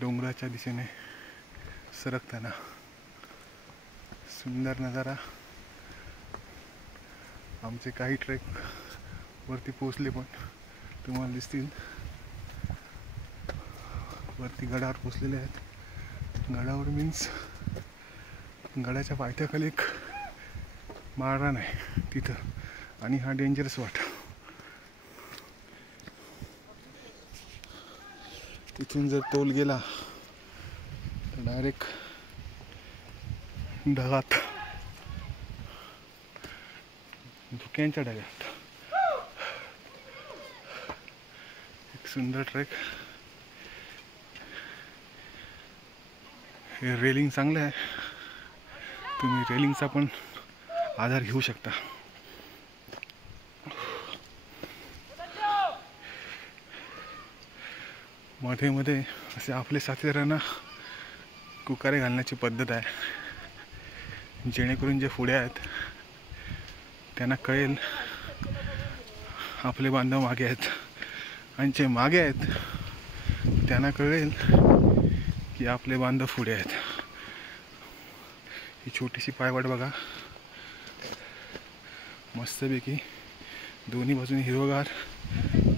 डोंगराच्या दिशेने सरकताना सुंदर नजारा. आमचे काही ट्रेक वरती पोचले पण तुम्हाला दिसतील. वरती गडावर पोचलेले आहेत. गडावर मीन्स गडाच्या पायथ्याखाली एक माळरान आहे तिथं, आणि हा डेंजरस वाट. तिथून जर तोल गेला तर डायरेक्ट ढगात, धुक्यांच्या ढगात. एक सुंदर ट्रेक. हे रेलिंग चांगलं आहे, तुम्ही रेलिंगचा पण आधार घेऊ शकता. मध्ये मध्ये असे आपले साथीदारांना कुकारे घालण्याची पद्धत आहे, जेणेकरून जे पुढे आहेत त्यांना कळेल आपले बांधव मागे आहेत, आणि जे मागे आहेत त्यांना कळेल की आपले बांधव पुढे आहेत. ही छोटीशी पायवाट बघा, मस्तपैकी दोन्ही बाजूने हिरवगार,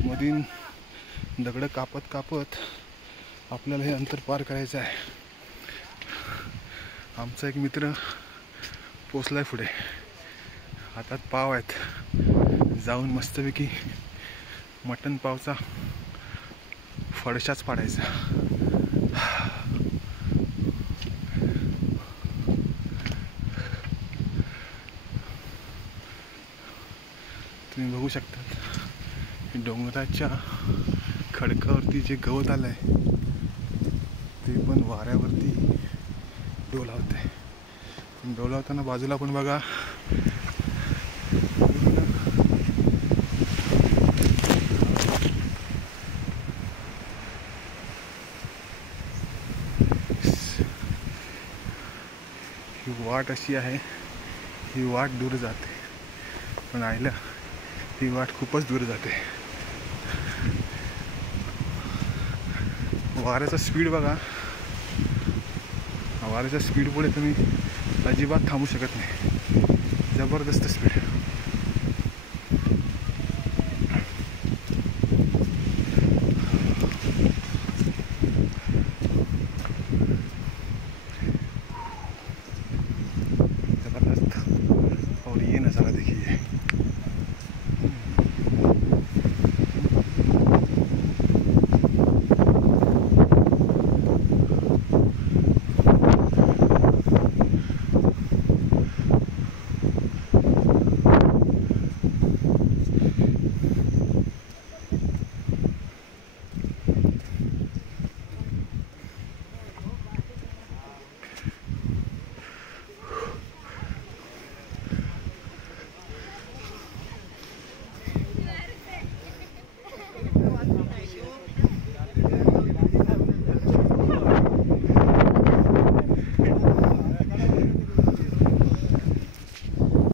मधील दगडं कापत कापत आपल्याला हे अंतर पार करायचं आहे. आमचा एक मित्र पोचलाय पुढे, हातात पाव आहेत. जाऊन मस्तपैकी मटण पावचा फडशाच पाडायचा. तुम्ही बघू शकता डोंगराच्या खडकावरती जे गवत आलंय ते पण वाऱ्यावरती डोलावतंय. डोलावताना बाजूला पण बघा ही वाट अशी आहे. ही वाट दूर जाते, पण आईला ही वाट खूपच दूर जाते. वाऱ्याचा स्पीड बघा, वाऱ्याच्या स्पीड पुढे तुम्ही अजिबात थांबू शकत नाही. जबरदस्त स्पीड.